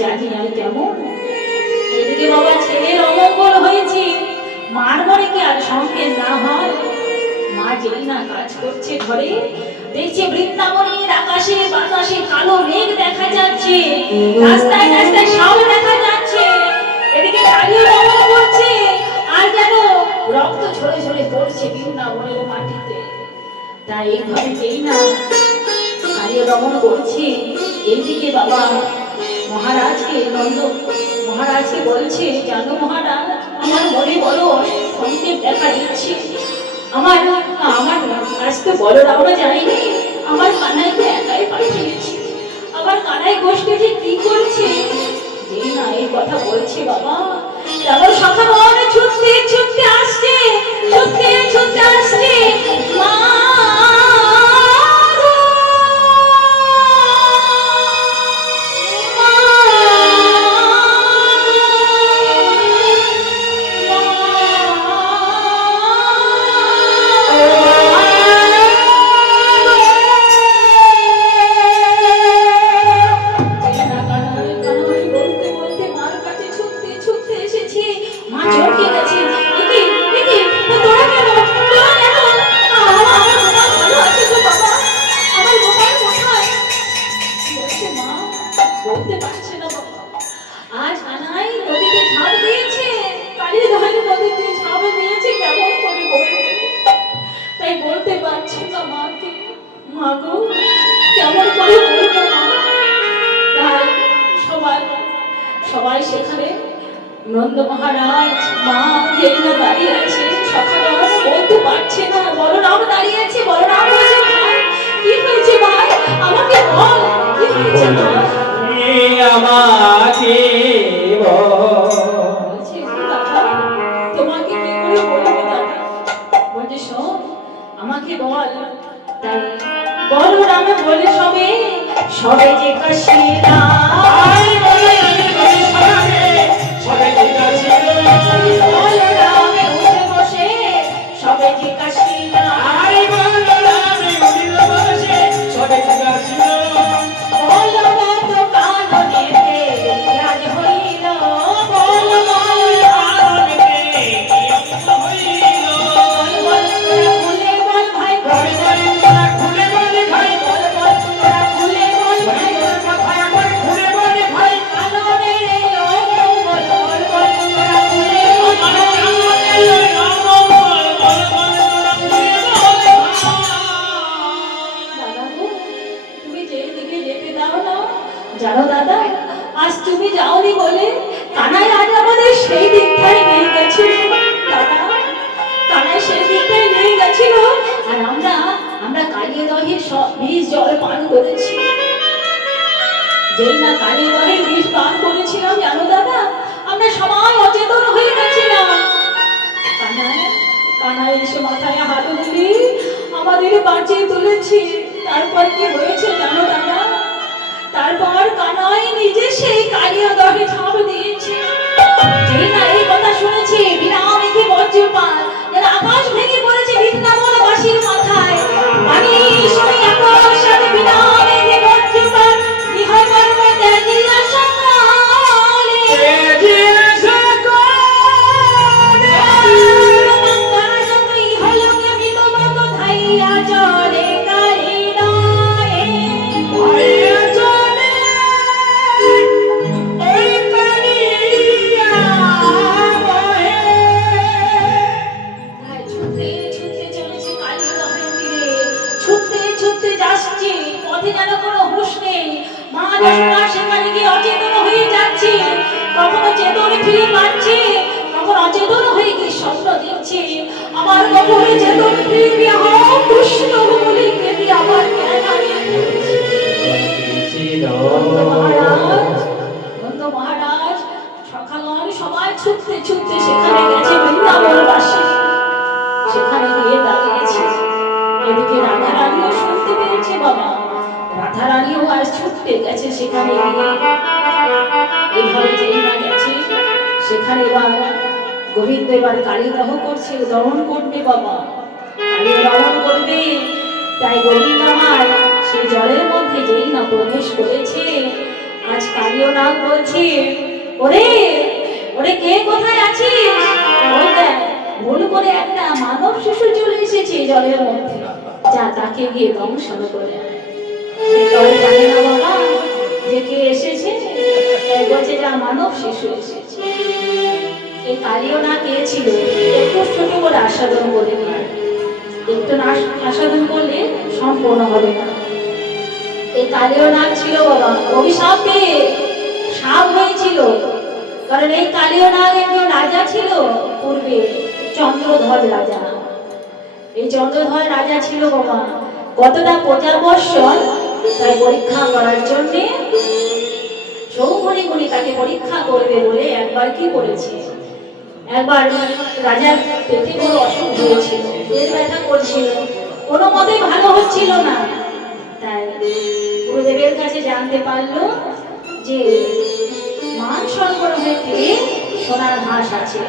জানি আর কেমন। এদিকে বাবা ছেলের অমঙ্গল হয়েছে, মার ঘরে কি আর সঙ্গে না হয়। মা যেই না কাজ করছে ঘরে, দেখছে বৃন্দাবনের আকাশে বাতাসে কালো মেঘ দেখা যাচ্ছে, রাস্তায় রাস্তায় সাপ দেখা যাচ্ছে, এদিকে কালী রমণ করছে আর যেন রক্ত ঝরে ঝরে পড়ছে বৃন্দাবনের মাটিতে। তাই এইভাবে যেই না কালী রমণ করছে, এইদিকে বাবা মহারাজকে নন্দ মহারাজকে বলছে, জানো মহারাজ, আমার মনে বড় সংকেত দেখা দিচ্ছে। আমার আজ তো বড় রাওনা যায়নি, আমার কানাইকে একাই পাঠিয়েছি। আমার কানাই গোষ্ঠী যে কি করছে, যেই না এই কথা বলছে বাবা, তেমন সখা মনে ছুটতে ছুটতে আসছে, ছুটতে ছুটতে আসছে। মা সবাই সেখানে নন্দ মহারাজ মা যেই না দাঁড়িয়ে আছে, সকালে বলতে পারছে না। বলরাম দাঁড়িয়ে আছে, বলরাম বলছে, ভাই কি হয়েছে ভাই, আমাকে বল কি হয়েছে ভাই। আমাকে বলছে দাদা, তোমাকে কি করে বলবো দাদা। বলছে শোন, আমাকে বল। তাই বলরামে বলে সবে সবে যে কাশিলা বলরামে উঠে বসে সবে যে কাশিলা বলরাম তো কাননেতে রাজ হইল, বল বল খুলে বল ভাই, বল বল তোরা খুলে বল ভাই, বল বল তোরা খুলে বল ভাই, খুলে বল ভাই কাননের এই অমঙ্গল, বল বল তোরা খুলে বল ভাই, দাদা গো, তুমি যেদিকে যেতে দাও না। জানো দাদা, আজ তুমি যাওনি বলে কানাই আজ আমাদের সেই দিকটাই নিয়ে গেছিল। দাদা, কানাই সেই দিকটাই নিয়ে গেছিল, আর আমরা কালিয়ে দহের সব বীজ জল পান করেছি। যেই না কালিয়ে দহের বীজ পান করেছিলাম, জানো দাদা, আমরা সবাই অচেতন হয়ে গেছিলাম। কানাই কানাই এসে মাথায় হাত দিলি আমাদের বাঁচিয়ে তুলেছি। তারপর কি হয়েছে জানো দাদা, তারপর কানাই নিজে সেই কালিয়া দহে ঝাঁপ দিয়েছে। যেই না এই কথা শুনেছি, বিনা মেঘে বজ্রপাত যেন আকাশ ভেঙে পড়েছে বৃন্দাবনবাসীর মাথায়। আমি শুনে আকাশ আর বিনা মেঘে বজ্রপাত নিহয় কর্ম ত্যাগিয়া সকালে মঙ্গল যত ইহলোকে বিদমত ধাইয়া চলে কালিদায়ে ছুটতে ছুটতে চলেছে কালিদহের তীরে, ছুটতে ছুটতে যাচ্ছে, পথে যেন কোনো হুঁশ নেই। মা যশোদা সেখানে গিয়ে অচেতন হয়ে যাচ্ছে, কখনো চেতন ফিরে পাচ্ছে, কখনো অচেতন হয়ে গিয়ে স্বপ্ন দেখছে। আমার কখনো চেতন ফিরে গিয়ে হও কৃষ্ণ বলে কেঁদে আবার জ্ঞান হারিয়ে ফেলছে। নন্দ মহারাজ সখাগণ সবাই ছুটতে ছুটতে সেখানে গেছে বৃন্দাবনবাসী, সেখানে গিয়ে দাঁড়িয়েছে। এদিকে রাধা রানীও শুনতে পেয়েছে বাবা, রাধা রানীও আর ছুটতে গেছে সেখানে গিয়ে। এইভাবে যেই না গেছে সেখানে এবার গোবিন্দ এবার কালী দহ করছে, দহন করবে বাবা, কালী দহন করবে। তাই গোবিন্দ আমার সেই জলের মধ্যে যেই না প্রবেশ করেছে, আর আজ কালিও নাগ বলছি, ওরে ওরে কে কোথায় আছিস? ওই দেখ, ভুল করে একটা মানব শিশু চলে এসেছে জলের মধ্যে, যা তাকে গিয়ে ধ্বংসন করে আয়। সে তবে জানে না বাবা যে কে এসেছে, তাই বলছে যা মানব শিশু এসেছে। এই কালিও না কে ছিল, একটু ছোট করে আস্বাদন করে নিয়ে, একটু আস্বাদন করলে সম্পূর্ণ হবে না। এই কালিও নাগ ছিল বাবা অভিশাপ পেয়ে সাপ হয়েছিল, কারণ এই কালিও নাগ একজন রাজা ছিল পূর্বে, চন্দ্রধর রাজা। এই চন্দ্রধর রাজা ছিল বাবা কতটা প্রজাবর্ষণ, তাই পরীক্ষা করার জন্যে সৌমনি মুনি তাকে পরীক্ষা করবে বলে একবার কি করেছে, একবার রাজার পেটে বড় অসুখ হয়েছিল, পেট ব্যথা করছিল, কোনো মতে ভালো হচ্ছিল না। তাই গুরুদেবের কাছে জানতে পারলো যে মান সরোবরের তীরে সোনার হাঁস আছে,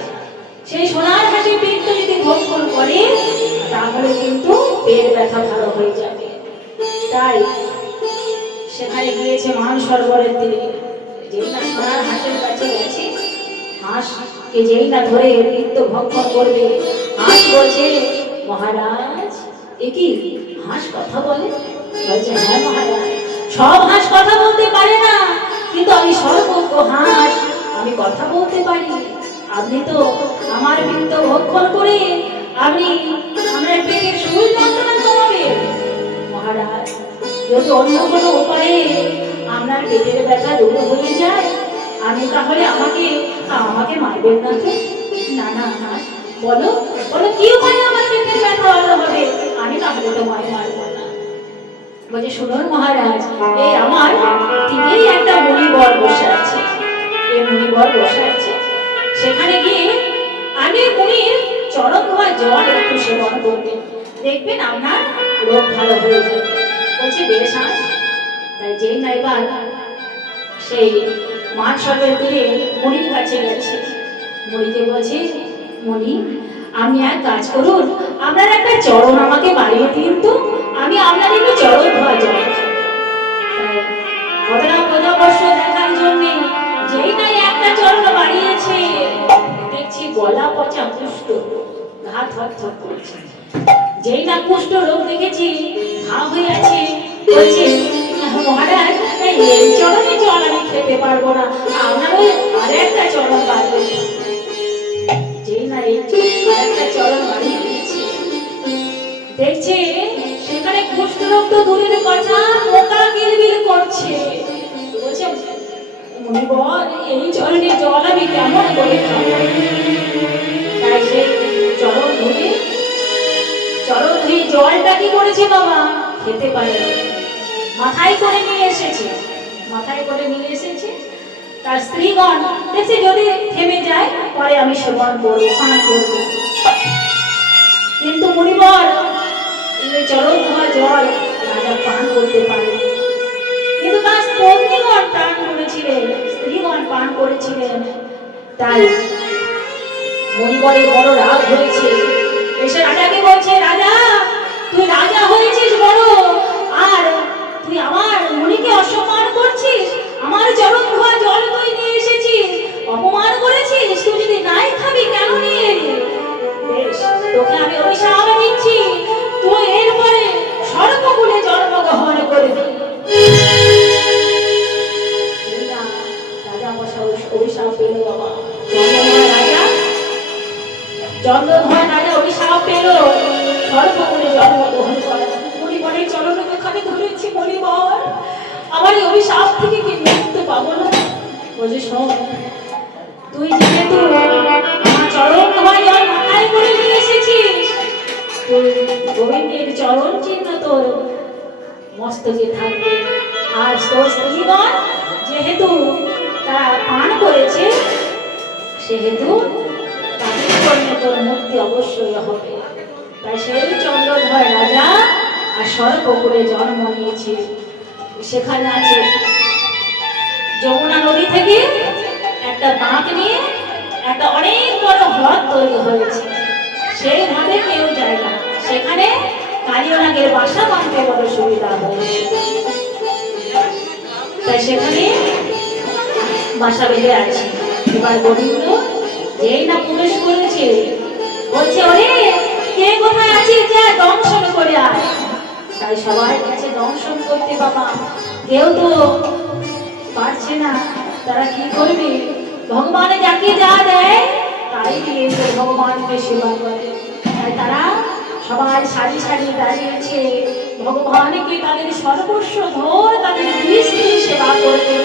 সেই সোনার হাঁসের পেট যদি ভক্ষণ করে তাহলে কিন্তু পেট ব্যথা ভালো হয়ে যাবে। তাই সেখানে গিয়েছে মান সরোবরের তীরে, যেই না সোনার হাঁসের কাছে গেছে, হাঁসকে যেই না ধরে পিত্ত ভক্ষণ করবে, হাঁস বলছে মহারাজ এ কি হাঁস কথা বলে? বলছে হ্যাঁ মহারাজ, সব হাঁস কথা বলতে পারে না, কিন্তু আমি সর্বজ্ঞ হাঁস, আমি কথা বলতে পারি। আপনি তো আমার পিত্ত ভক্ষণ করে আপনি আমার পেটের শরীর যন্ত্রণা কমাবেন। মহারাজ যদি অন্য কোনো উপায়ে আপনার পেটের ব্যথা দূর হয়ে যায়, আমি তাহলে আমাকে মারবেন না তো? না না হাঁস, বলো বলো কি উপায়ে আমার পেটের ব্যথা ভালো হবে, আমি তাহলে তোমায় মারবো না। বলছে শুনুন মহারাজ, এই আমার ঠিকই একটা মুনিবর বসে আছে, এই মুনিবর বসে আছে, সেখানে গিয়ে আমি মুনির চরণ ধোয়া জল একটু সেবন করবেন, দেখবেন আপনার রোগ ভালো হয়ে যাবে। বলছে বেশ হাঁস। তাই যেই না এবার সেই মান সরোবরের তীরে মুনির কাছে গেছে, মুনিকে বলছে মুনি আপনি এক কাজ করুন, আপনার একটা চরণ আমাকে বাড়িয়ে দিন তো, আমি আপনার একটু চরণ ধোয়া জল খাবো। ঘটনা প্রজাবর্ষ দেখার জন্য যেই নাই একটা চরণ বাড়িয়েছে, দেখছি গলা পচা কুষ্ঠ, ঘা থর থর করছে। যেই না কুষ্ঠ রোগ দেখেছি, ঘা হয়ে আছে, বলছে মহারাজ এই চরণে জল আমি খেতে পারবো না, আপনার ওই আর একটা চরণ বাড়বে। যেই না এই আরেকটা চরণ বাড়িয়ে দিয়েছে, দেখছে সেখানে কুষ্ঠ রোগ তো দূরের কথা, পোকা কিলবিল করছে। বলছে মুনিবর এই চরণে জল আমি কেমন করে খাবো? তাই সে চরণ ধুয়ে জলটা কি করেছে বাবা, খেতে পারে না, মাথায় করে নিয়ে এসেছে, তার স্ত্রীগণ দেখছে যদি থেমে যায় পরে আমি সেবন করবো, পান করবো। কিন্তু মুনিবর চরণ ধোয়া জল রাজা পান করতে পারে, কিন্তু তার পত্নীগণ পান করেছিলেন, স্ত্রীগণ পান করেছিলেন। তাই মুনিবরের বড় রাগ হয়েছে, এসে রাজাকে বলছে রাজা তুই রাজা হয়েছিস বড়, আর তুই আমার মুনিকে অসম্মান করছিস, আমার চরণ ধোয়া জল তুই নিয়ে এসেছিস, অপমান করেছিস, তুই যদি নাই খাবি কেন নিয়ে এলি? বেশ তোকে আমি অভিশাপ দিচ্ছি, তুই এরপরে সর্বকুলে জন্মগ্রহণ করবি। রাজা মশা অভিশাপ পেল বাবা, চন্দ্রধর রাজা অভিশাপ পেল সর্বকুলে জন্মগ্রহণ করা। মুনিবরের চরণ এখানে ধরেছি, মুনিবর আমার এই অভিশাপ থেকে কি মুক্তি পাবো না? বলছে শোন, তুই যেহেতু আমার চরণ ধোয়া জল মাথায় করে নিয়ে এসেছিস, তুই গোবিন্দের চরণ চিহ্ন তোর মস্তকে থাকবে, আর তোর স্ত্রীগণ যেহেতু তারা পান করেছে সেহেতু তাদের জন্য তোর মুক্তি অবশ্যই হবে। তাই সেই চন্দ্রধর রাজা আর সর্বকুলে জন্ম নিয়েছে। সেখানে আছে যমুনা নদী থেকে একটা বাঁক নিয়ে একটা অনেক বড় হ্রদ তৈরি হয়েছে, সেই হ্রদে কেউ যায় না, সেখানে কালিও নাগের বাসা বাঁধতে বড় সুবিধা হয়েছে। তাই সেখানে বাসা বেঁধে আছে। এবার গোবিন্দ যেই না প্রবেশ করেছে, বলছে ওরে কে কোথায় আছিস, যা দংশন করে আয়। তাই সবাই গেছে দংশন করতে, বাবা কেউ তো পারছে না, তারা কি করবে? ভগবান যাকে যা দেয় তাই দিয়ে ভগবানকে সেবা করে। তাই তারা সবাই সারি সারি দাঁড়িয়েছে, ভগবানকে তাদের সর্বস্ব ধর তাদের বিষ দিয়ে সেবা করবে।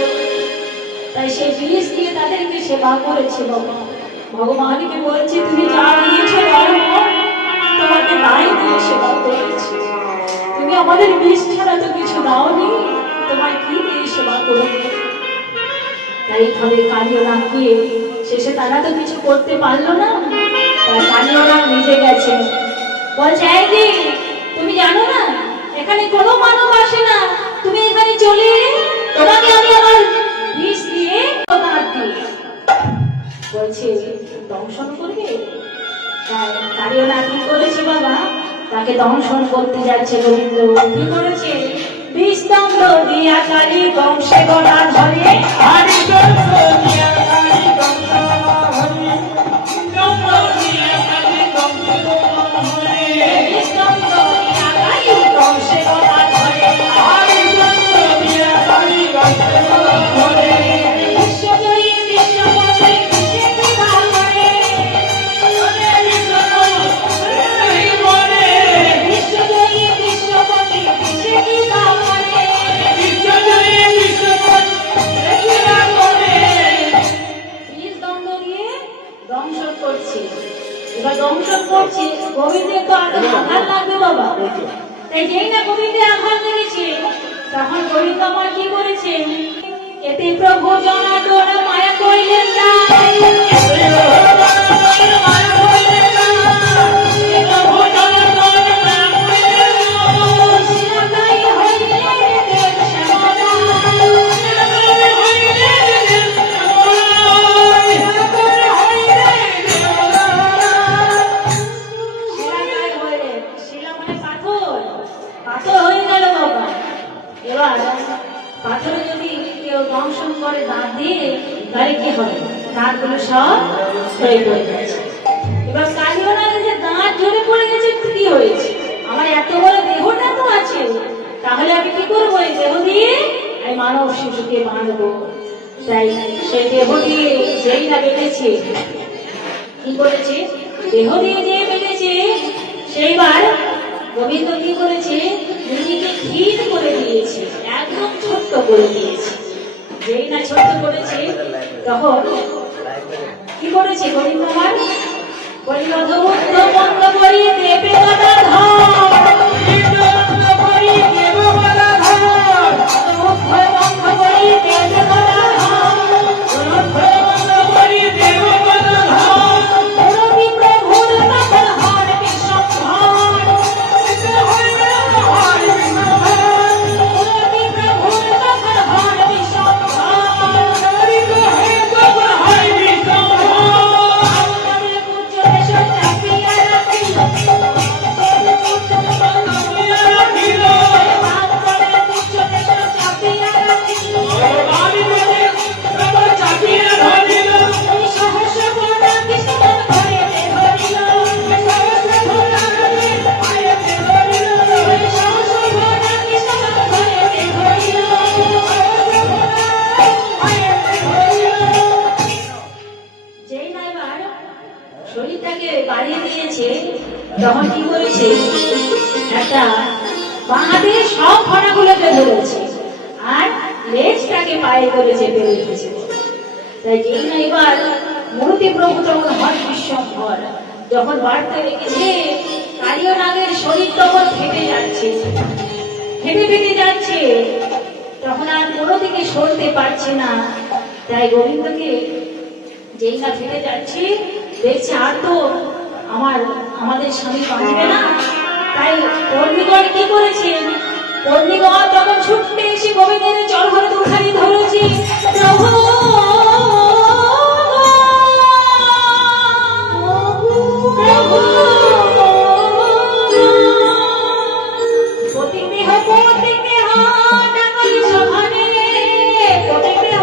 তাই সেই বিষ দিয়ে তাদেরকে সেবা করেছে। বাবা ভগবানকে বলছে তুমি যা দিয়েছো তোমাকে নাই দিয়ে সেবা করেছি, তুমি আমাদের বিষ ছাড়া তো কিছু দাওনি, তোমায় কি দিয়ে সেবা করবো? তাই ভাবে কালীয় রাখবে। শেষে তারা তো কিছু করতে পারলো না, তাই কালীয় রাম নিজে গেছে। বলছে এই যে তুমি জানো না এখানে কোনো মানব আসে না, তুমি এখানে চলে এলে তোমাকে আমি আমার বিষ দিয়ে বলছে দংশন করবে। তাই কালীয় রাম কি করেছে বাবা, তাকে দংশন করতে যাচ্ছে। রবীন্দ্র কি করেছে, বিষ দণ্ড দিয়া কালী বংশে গলা ধরে, হরি দণ্ড দিয়া কালী বংশে গলা ধরে, দণ্ড দিয়া কালী বংশে গলা ধরে, বিষ দণ্ড দিয়া কালী বংশে গলা ধরে, হরি দণ্ড দিয়া কালী বংশে গলা ধরে, বিশ্বজয়ী বিশ্বপতি বিশে বিভা করে, বিশ্বজয়ী বিশ্বপতি বিশে বিভা করে, বিশ্বজয়ী বিশ্বপতি বিশে বিভা করে। বিষ দণ্ড দিয়ে দংশন করছে। এবার দংশন করছে, গোবিন্দের তো আঘাত লাগবে বাবা। তাই যেই না গোবিন্দের আঘাত লেগেছে, তখন গোবিন্দ আমার কি করেছে, এতে প্রভু জনার্দন মায়া করিলেন না, পাথরে যদি কেউ দংশন করে দাঁত দিয়ে, তাহলে কি হয়, দাঁতগুলো সব হয়ে পড়ে গেছে। এবার কালীয় নাগে যে দাঁত ঝরে পড়ে গেছে, কি হয়েছে, আমার এত বড় দেহটা তো আছে, তাহলে আমি কি করবো, এই দেহ দিয়ে আমি মানব শিশুকে বাঁধবো। তাই সেই দেহ দিয়ে যেই না বেঁধেছে, কি করেছে, দেহ দিয়ে যে বেঁধেছে, সেইবার গোবিন্দ কি করেছে, নিজেকে ক্ষীণ করে দিয়েছে, একদম ছোট্ট করে দিয়েছে। যেই না ছোট্ট করেছে, তখন কি করেছে গোবিন্দ আমার, বলিবধ বুদ্ধ বন্ধ করি দেবে শরীরটাকে বাড়িয়ে দিয়েছে, তখন কি করেছে, একটা বাঁধে সব ফোঁটাগুলোকে ধরেছে আর লেজটাকে পায়ে করে চেপে রেখেছে। তাই যেই না এবার মূর্তি প্রভু তখন হয় বিশ্বম্ভর, যখন বাড়তে রেখেছে, কালীয় নাগের শরীর তখন ফেটে যাচ্ছে, ফেটে ফেটে যাচ্ছে, তখন আর কোনো দিকে সরতে পারছে না। তাই গোবিন্দকে যেই না ফেটে যাচ্ছে, দেখছে আর তো আমাদের স্বামী বাঁচবে না। তাই কর্মীগণ কি করেছে, কর্মীগণ তখন ছুটতে এসে গোবিন্দের জল ঘরে দুখানি ধরেছে, প্রভু প্রতিদেহ ডাকল সভানে, প্রতিদেহ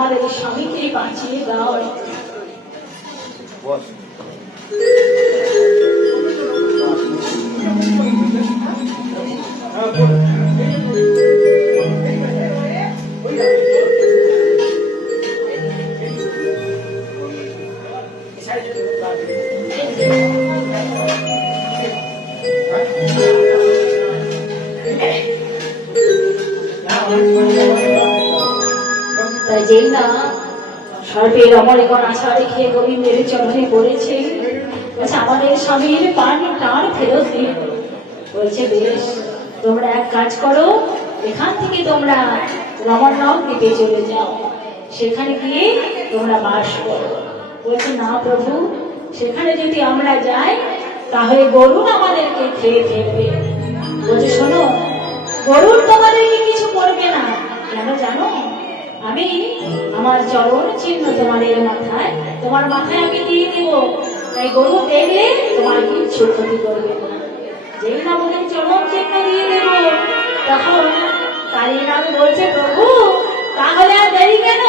আমাদের স্বামীকে বাঁচিয়ে দাও। তাই যেই না সর্বের অমরিকণ আশা রেখে গোবিন্দের চরণে পড়েছে, আচ্ছা আমাদের স্বামীর প্রাণ ফেরত দিন। বলছে বেশ, তোমরা এক কাজ করো, এখান থেকে তোমরা রমণনগর দ্বীপে চলে যাও, সেখানে গিয়ে তোমরা বাস করো। বলছে না প্রভু, সেখানে যদি আমরা যাই তাহলে গরুর আমাদেরকে খেয়ে ফেলবে। বলছে শোনো, গরুর তোমাদেরকে কিছু করবে না, কেন জানো? আমি আমার চরণ চিহ্ন তোমার মাথায় আমি দিয়ে দেব, তাই গরু দেখলে তোমার কিচ্ছু ক্ষতি করবে না। যেই না আমাদের চরণ চিহ্ন দিয়ে দেব, তখন কালীনাথ বলছে প্রভু তাহলে আর দেরি কেন?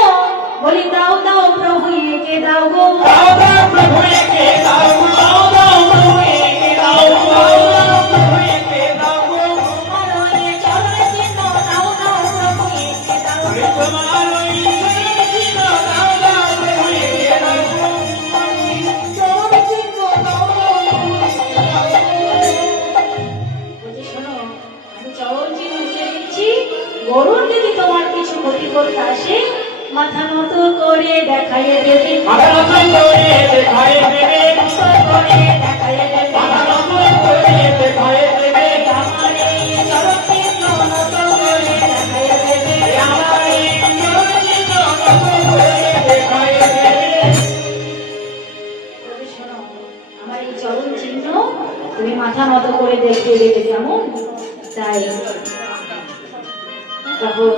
বলি দাও দাও প্রভু একে দাও গো, দাও দাও প্রভু একে দাও, দাও দাও প্রভু একে দাও, দাও দাও প্রভু একে দাও গো, তোমার ওই চরণ চিহ্ন দাও দাও প্রভু একে দাও, তোমার ওই চরণ চিহ্ন দাও দাও প্রভু একে দাও, চরণ চিহ্ন দাও দাও প্রভু একে দাও। বলছি শোনো, আমি চরণ চিহ্ন দিয়ে দিচ্ছি, গরুর যদি তোমার কিছু ক্ষতি করতে আসে মাথা নত করে দেখাইয়ে দেবে, মাথা নত করে দেখাইয়ে দেবে, করে দেখাইয়ে দেবে, মাথা নত করে দেখাইয়ে দেবে, আমার এই চরণ চিহ্ন নত করে দেখাইয়ে দেবে, আমার এই চরণ চিহ্ন নত করে দেখাইয়ে দেবে। শোনো, আমার এই চরণ চিহ্ন তুমি মাথা নত করে দেখিয়ে দেবে, কেমন? তাই তখন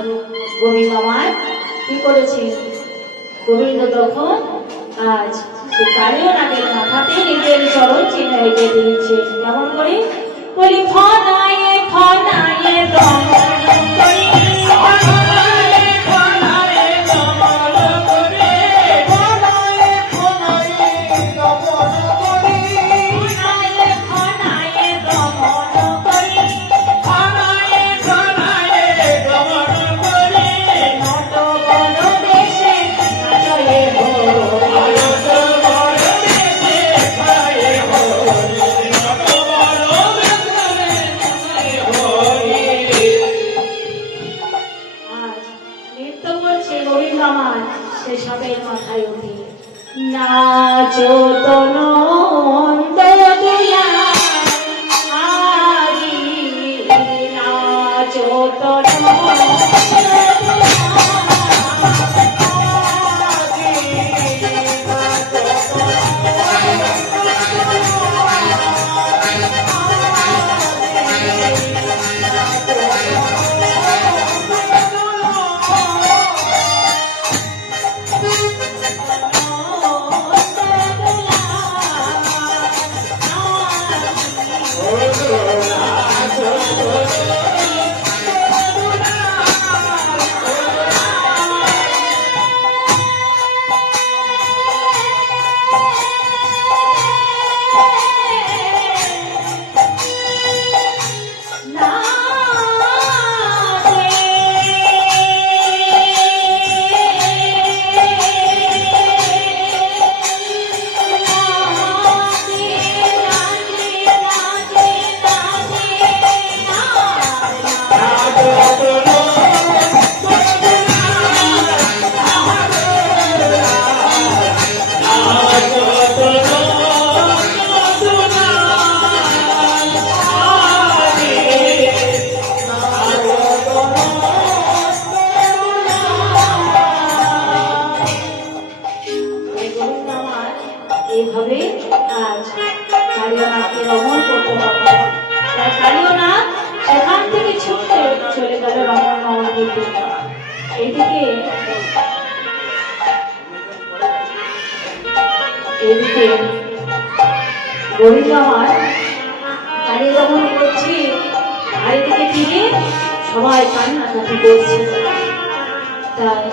গোবিন্দ আমার কি করেছে? গোবিন্দ তখন আজ কালীয় নাগের মাথাতে নিজের চরণ চিহ্ন এঁকে দিয়েছে। কেমন করে? বলি ফনায়ে ফনায়ে দমন করি, ফনায়ে ফনায়ে দমন করি, ফনায়ে ফনায়ে দমন করি, ফনায়ে ফনায়ে দমন করি, ফনায়ে ফনায়ে দমন করি, নত বন দেশে কাজলে হো, নত বন দেশে কাজলে হো, নত বন দেশে কাজলে হো। আজ নৃত্য করছে গোবিন্দ আমার, সেসবের মাথায় উঠে নাচো তো নন্দ দুলা আরি, নাচো তো এইভাবে আজ কালীনাথকে রমণ করতে হবে। তাই কালীনাথ সেখান থেকে ছুটতে চলে গেল রমণনগর দ্বীপে। এইদিকে গোবিন্দ আমার কালী রমণ করছে, আর এদিকে ফিরে সবাই কান্নাকাটি করছে। তাই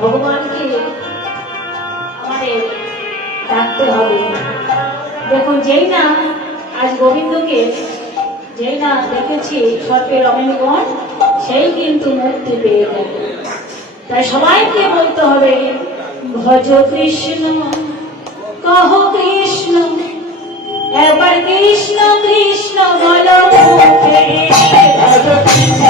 ভগবানকে আমাদের ডাকতে হবে। দেখুন, যেই না আজ গোবিন্দকে যেই না দেখেছি সর্পের রমণীগণ, সেই কিন্তু মুক্তি পেয়ে গেল। তাই সবাইকে বলতে হবে, ভজ কৃষ্ণ, কহ কৃষ্ণ, একবার কৃষ্ণ কৃষ্ণ বলো মুখে, ভজ কৃষ্ণ।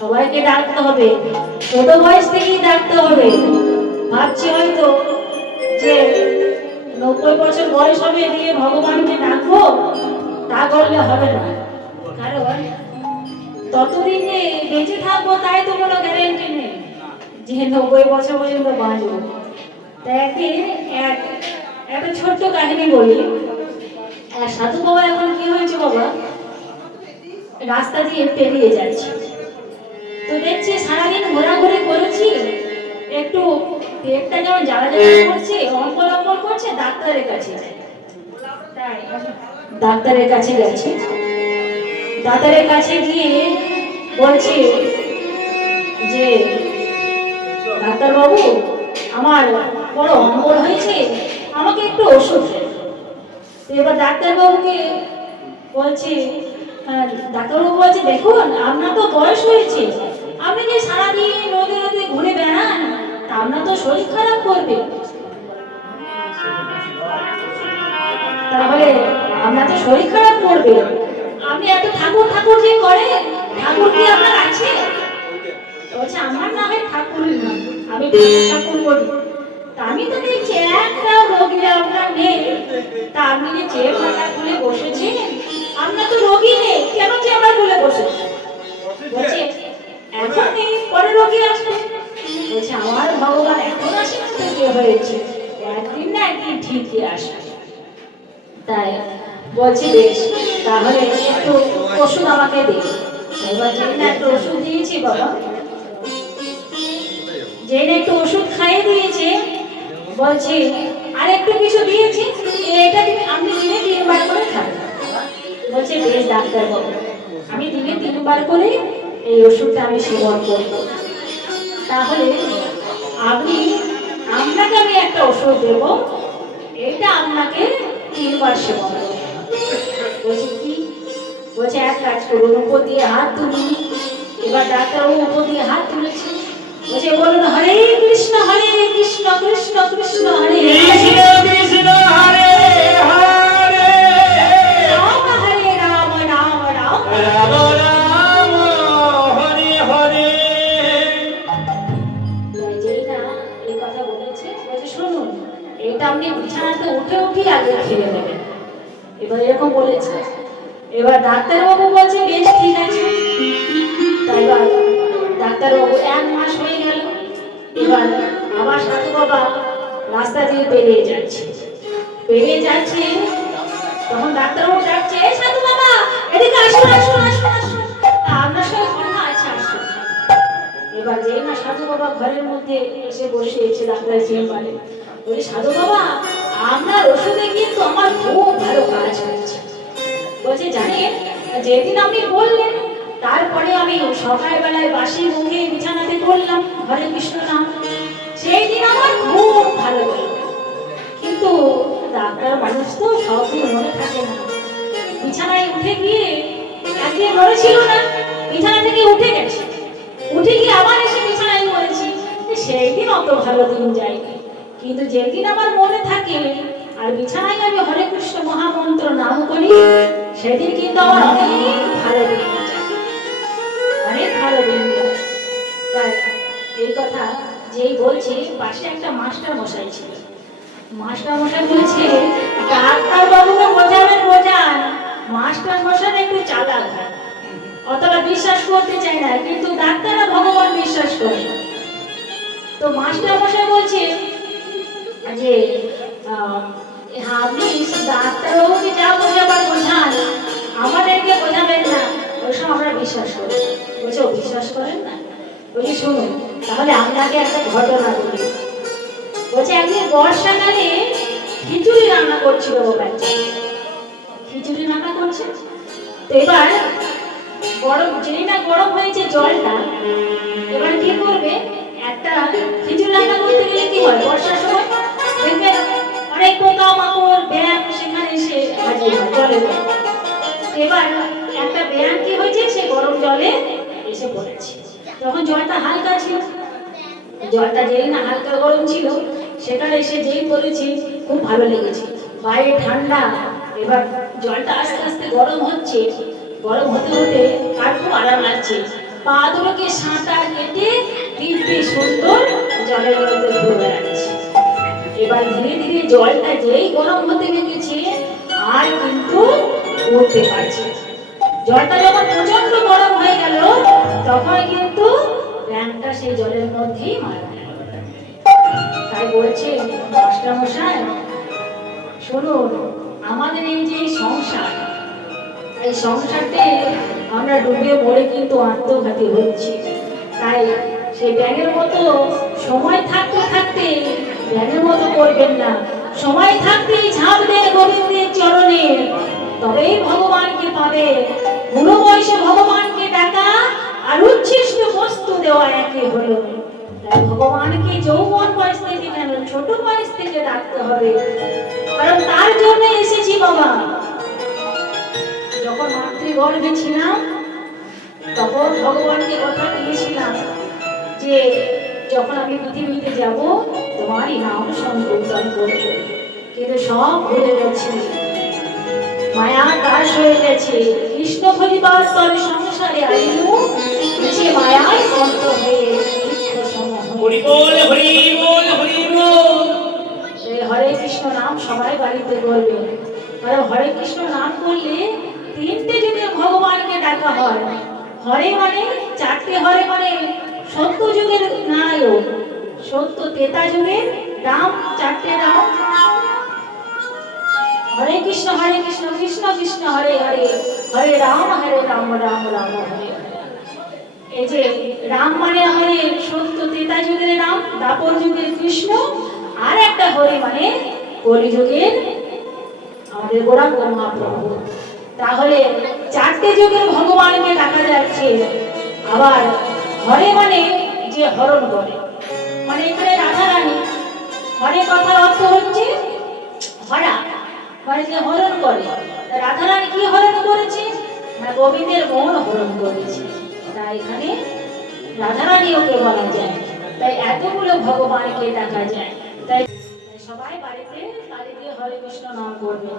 সবাইকে ডাকতে হবে, ছোট বয়স থেকেই ডাকতে হবে। ভাবছি হয়তো যে 90 বছর বয়স হবে দিয়ে ভগবানকে ডাকবো, তা করলে হবে না। কারণ ততদিন যে বেঁচে থাকবো তাই তো কোনো গ্যারেন্টি নেই যে 90 বছর পর্যন্ত বাঁচবো। তাই একদিন একটা ছোট্ট কাহিনী বলি। সাধু বাবা এখন কি হয়েছে বাবা, রাস্তা দিয়ে পেরিয়ে যাচ্ছে, তো তো দেখছি সারাদিন ঘোরাঘুরি করেছি, একটু পেটটা যেমন জ্বালা জ্বালা করছে, অম্বল অম্বল করছে, ডাক্তারের কাছে যাই। তাই ডাক্তারের কাছে গেছে, ডাক্তারের কাছে গিয়ে বলছে যে ডাক্তারবাবু আমার বড় অম্বল হয়েছে, আমাকে একটু ওষুধ দেন। এবার ডাক্তারবাবুকে বলছে, ডাক্তারবাবু বলছে দেখুন আপনার তো বয়স হয়েছে, আপনি যে সারাদিন রোদে রোদে ঘুরে বেড়ান তা আপনার তো শরীর খারাপ করবে, তাহলে আপনার তো শরীর খারাপ করবে, আপনি এত ঠাকুর ঠাকুর যে করে, ঠাকুর কি আপনার আছে? বলছে আমার নামে ঠাকুরই না, আমি ঠাকুর করি। তা আমি তো দেখছি একটা রোগী আপনার নেই, তা আপনি যে চেয়ে ফাঁকা খুলে বসেছেন, আপনার তো রোগী নেই, কেন চেম্বার খুলে বসেছেন? বলছে এখন নেই, পরে রোগী আসবে। বলছে আমার ভগবান এখন আসে না তো কি হয়েছে, একদিন না একদিন ঠিকই আসবে। তাই বলছি বেশ, তাহলে একটু ওষুধ আমাকে দিন। এবার যেই না একটু ওষুধ দিয়েছি বাবা, যেই না একটু ওষুধ খাইয়ে দিয়েছে, বলছি আর একটু কিছু দিয়েছি, এটা আপনি দিনে 3 বার করে খাবেন। বলছে বেশ ডাক্তারবাবু, আমি দিনে 3 বার করে এই ওষুধটা আমি সেবন করব। তাহলে আপনাকে আমি একটা ওষুধ দেব, এটা আপনাকে 3 বার সেবন করতে হবে। বলছে কি? বলছে এক কাজ করুন, উপর দিয়ে হাত তুলুন। এবার ডাক্তারবাবু উপর দিয়ে হাত তুলেছে, বলছে বলুন হরে কৃষ্ণ কৃষ্ণ কৃষ্ণ হরে কৃষ্ণ কৃষ্ণ হরে হরে, রাম হরে রাম রাম রাম রাম রাম হরে হরে। যেই না এই কথা বলেছে, বলছে শুনুন এটা আপনি বিছানাতে উঠে উঠে আগে খেয়ে নেবেন। এবার এরকম বলেছে। এবার ডাক্তারবাবু বলছে বেশ ঠিক আছে। তাই ডাক্তারবাবু 1 মাস হয়ে গেল। এবার আবার সাধু বাবা রাস্তা দিয়ে বেরিয়ে যাচ্ছে, তখন ডাক্তারবাবু ডাকছে, এই সাধু বাবা এদিকে আসুন আসুন আসুন আসুন, আপনার সঙ্গে কথা আছে আসুন। এবার যেই না সাধু বাবা ঘরের মধ্যে এসে বসেছে ডাক্তারের চেম্বারে, বলি সাধু বাবা আপনার ওষুধে কিন্তু আমার খুব ভালো কাজ হচ্ছে। বলছে জানেন যেদিন আপনি বললেন তারপরে আমি সকালবেলায় বাসি মুখে বিছানাতে করলাম হরে কৃষ্ণ নাম, সেই দিন আমার খুব ভালো গেল। কিন্তু ডাক্তার মানুষ তো সব দিন মনে থাকে না, বিছানায় উঠে গিয়ে একদিন মনে ছিল না, বিছানা থেকে উঠে গেছে, উঠে গিয়ে আবার এসে বিছানায় পড়েছি, সেই দিন অত ভালো দিন যায়নি। কিন্তু যেদিন আমার মনে থাকে আর বিছানায় আমি হরে কৃষ্ণ মহামন্ত্র নাম করি, সেদিন কিন্তু আমার অনেক ভালো দিন যায়, অনেক ভালো দিন যায়। তাই এই কথা যেই বলছে, পাশে একটা মাস্টার মশাই ছিল, মাস্টার মশাই বলছে ডাক্তার বাবুকে বোঝান, মাস্টার মশাই একটু চালাক হয়, অতটা বিশ্বাস করতে চায় না, কিন্তু ডাক্তাররা ভগবান বিশ্বাস করে। তো মাস্টার মশাই বলছে যে আপনি ডাক্তারবাবুকে যা বোঝাবার বোঝান, আমাদেরকে বোঝাবেন না, ওইসব আমরা বিশ্বাস করি। বলছে ও বিশ্বাস করেন না? বলছি শুনুন তাহলে আপনাকে একটা ঘটনা বলি। বলছে একদিন বর্ষাকালে খিচুড়ি রান্না করছিল বাবা, খিচুড়ি রান্না করছে। তো এবার যেই না গরম হয়েছে জলটা, এবার কি করবে, একটা খিচুড়ি রান্না করতে গেলে কি হয় বর্ষার সময় দেখবেন অনেক পোকা মাকড় ব্যাঙ সেখানে এসে হাজির হয় জলের। এবার একটা ব্যাঙ কি হয়েছে, সে গরম জলে এসে পড়েছে। তখন জলটা হালকা ছিল, জলটা যেই না হালকা গরম ছিল, সেখানে এসে যেই পড়েছে খুব ভালো লেগেছে, বাইরে ঠান্ডা, এবার জলটা আস্তে আস্তে গরম হচ্ছে, গরম হতে হতে তার খুব আরাম লাগছে, পা দুটোকে সাঁতার কেটে দিব্যি সুন্দর জলের মধ্যে ঘুরে বেড়াচ্ছে। এবার ধীরে ধীরে জলটা যেই গরম হতে লেগেছে আর কিন্তু উঠতে পারছে, জলটা যখন প্রচন্ড গরম হয়ে গেল তখন কিন্তু ব্যাঙটা সেই জলের মধ্যেই মারা গেল। তাই বলছে মাস্টার মশাই শুনুন, আমাদের এই যে সংসার, এই সংসারতে আমরা ডুবে পড়ে কিন্তু আত্মঘাতী হচ্ছি। তাই সেই ব্যাঙের মতো সময় থাকতে থাকতে ব্যাঙের মতো করবেন না, সময় থাকতেই ঝাঁপ দেন গোবিন্দের চরণে, তবেই ভগবানকে পাবে। বুড়ো বয়সে ভগবানকে ডাকা আর উচ্ছিষ্ট বস্তু দেওয়া একই হলো। তাই ভগবানকে যৌবন বয়স থেকে কেন ছোট বয়স থেকে ডাকতে হবে, কারণ তার জন্য এসেছি বাবা। যখন মাতৃগর্ভে ছিলাম তখন ভগবানকে কথা দিয়েছিলাম যে যখন আমি পৃথিবীতে যাব তোমারই নাম সংকীর্তন করব, কিন্তু সব ভুলে গেছি, মায়া দাস হয়ে গেছে। কৃষ্ণ ভজিবার তরে সংসারে আইলু, যে মায়ায় বন্ধ হয়ে হরি বল হরি বল হরি বল। সেই হরে কৃষ্ণ নাম সবাই বাড়িতে করবে, কারণ হরে কৃষ্ণ নাম করলে তিনটে যুগে ভগবানকে ডাকা হয়। হরে মানে চারটে হরে মানে সত্য যুগের নায়ক, সত্য তেতা যুগের রাম, চারটে রাম। হরে কৃষ্ণ কৃষ্ণ কৃষ্ণ হরে হরে, হরে রাম রাম রাম হরে হরে। এই যে রাম মানে আমাদের সত্য ত্রেতা যুগের রাম, দ্বাপর যুগের কৃষ্ণ, আর একটা হরে মানে কলিযুগের আমাদের গৌরাঙ্গ মহাপ্রভু। তাহলে চারটে যুগের ভগবানকে ডাকা যাচ্ছে। আবার হরে মানে যে হরণ করে, মানে এখানে রাধারানী, হরে কথার অর্থ হচ্ছে হরা, মানে যে হরণ করে। রাধারানী কি হরণ করেছে না, গোবিন্দের মন হরণ করেছে, তাই এখানে রাধারানী ওকে বলা যায়। তাই এতগুলো ভগবানকে ডাকা যায়। তাই সবাই বাড়িতে কালী দিয়ে হরে কৃষ্ণ নাম করবে।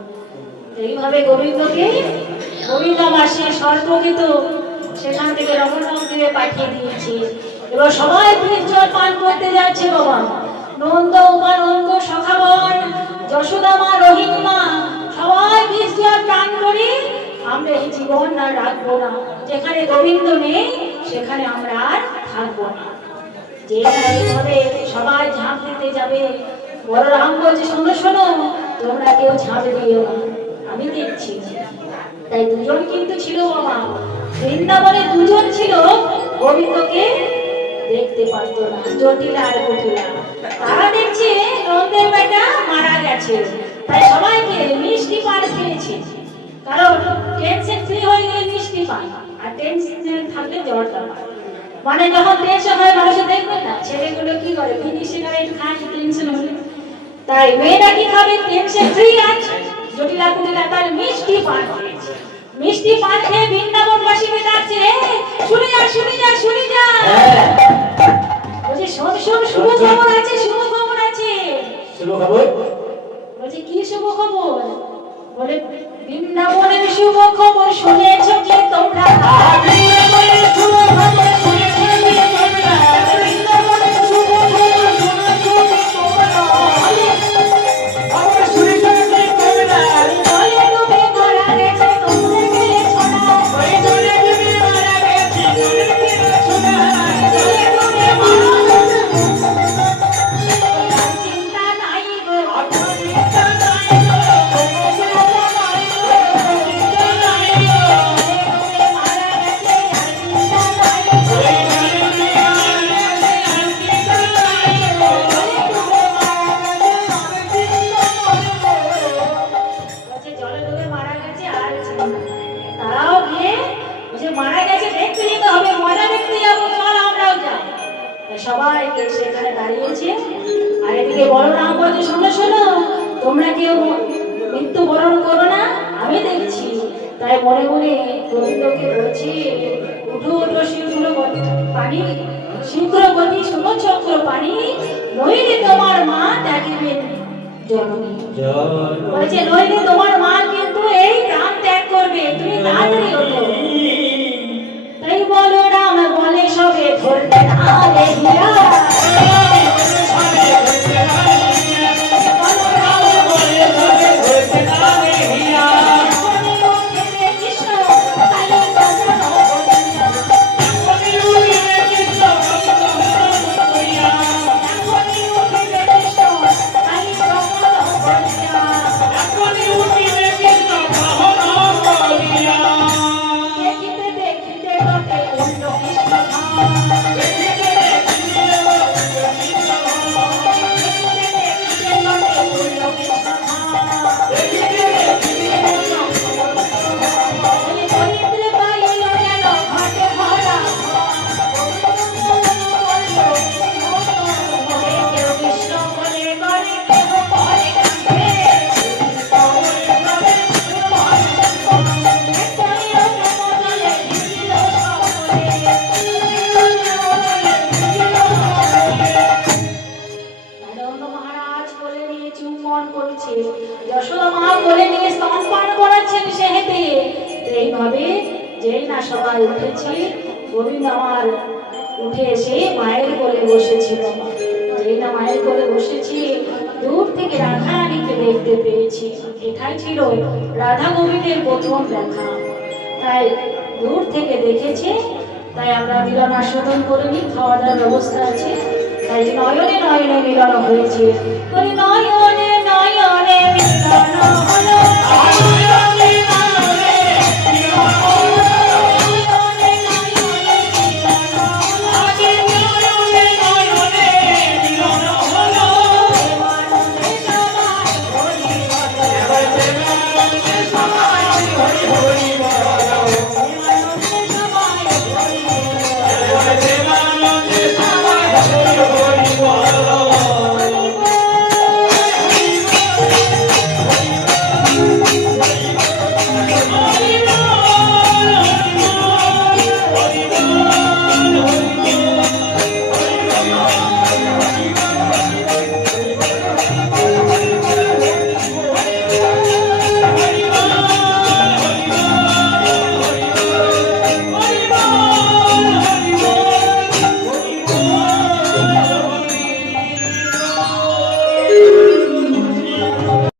এইভাবে গোবিন্দকে গোবিন্দ মাসে সর্বকৃত সেখান থেকে রমণকে পাঠিয়ে দিয়েছে। এবার সবাই জল পান করতে যাচ্ছে বাবা। নন্দ উপানন্দ সখাবন যশোদা মা রহিম মা সবাই বীজ জল পান করি। আমরা এই জীবন না রাখবো না, যেখানে গোবিন্দ নেই সেখানে আমরা আর থাকবো না। যেভাবে সবাই ঝাঁপ দিতে যাবে, বড় রাম বলছে শোনো শোনো তোমরা কেউ ঝাঁপ দিও না, আমি দেখছি। তাই দুজন কিন্তু ছিল বাবা, বৃন্দাবনে দুজন ছিল, গোবিন্দকে দেখতে পারতো না, জটিলা আর কুটিলা। তারা দেখছে নন্দের বেটা মারা গেছে, তাই সবাইকে মিষ্টি পান খেয়েছে। কারণ টেনশন ফ্রি হয়ে গেলে মিষ্টি পান, আর টেনশন থাকলে জ্বরটা পায়। মানে যখন টেনশন হয় মানুষ দেখবে না ছেলেগুলো কি করে, বিড়ি সিগারেট খায় টেনশন হলে। তাই মেয়েরা কি খাবে, টেনশন ফ্রি আছে, জটিলা কুটিলা তার মিষ্টি পান খেয়েছে। মিষ্টি পান খেয়ে বৃন্দাবনবাসীকে ডাকছে, শুনে যা শুনে যা শুনে যা, বলছে শোন শোন শুভ খবর আছে, শুভ খবর আছে। শুভ খবর বলছে কি শুভ খবর? বলে বৃন্দাবনের শুভ খবর শুনেছো যে তোমরা, বৃন্দাবনের শুভ খবর শুনেছো যে তোমরা, বৃন্দাবনের শুভ খবর শুনেছো যে তোমরা, খবর শুনেছো যে তোমরা, বলে ডুবে মারা গেছে তোমরা গেলে শোনা, ওই দলে ডুবে মারা গেছে তোমরা গেলে শোনা, বলে ডুবে মারা গেছে চিন্তা নাই গো, চিন্তা নাই গো, চিন্তা নাই গো, ডুবে মারা গেছে আর চিন্তা নাই গো, ওই দলে ডুবে মারা গেছে আর চিন্তা নাই গো, বলছে জলে ডুবে মারা গেছে আর চিন্তা নাই। তারাও গিয়ে যে মারা গেছে দেখতে যেতে হবে, মজা দেখতে যাবো, চল আমরাও যাই। তাই সবাই সেখানে দাঁড়িয়েছে। আর এদিকে বলরাম বলছে শোনো শোনো তোমরা কেউ মৃত্যুবরণ করো না, আমি দেখছি। তাই মনে মনে গোবিন্দকে বলছি উঠো উঠো শীঘ্র পানি, শীঘ্র গতি শোনো চক্র পানি, নইলে তোমার মা ত্যাগিবেন জননী। বলছে নইলে তোমার মা কিন্তু এই প্রাণ ত্যাগ করবে, তুমি তাড়াতাড়ি ওঠো। তাই বলরাম বলে সবে ধরতে না রে হিয়া, এখনই ওঠে রে কৃষ্ণ কালী বচন বলিয়া, এখনই ওঠে রে কৃষ্ণ কালী বচন বলিয়া, দেখিতে দেখিতে লোকে উল্টো কৃষ্ণ ধাম, সবাই উঠেছি, গোবিন্দ আমার উঠে এসে মায়ের কোলে বসেছিল। যেই না মায়ের কোলে বসেছি, দূর থেকে রাধারানীকে দেখতে পেয়েছি। এটাই ছিল রাধা গোবিন্দের প্রথম দেখা। তাই দূর থেকে দেখেছে, তাই আমরা মিলন আস্বাদন করিনি, খাওয়া দাওয়ার ব্যবস্থা আছে। তাই নয়নে নয়নে মিলন হয়েছে। বলি নয়নে নয়নে মিলন হলো। হরি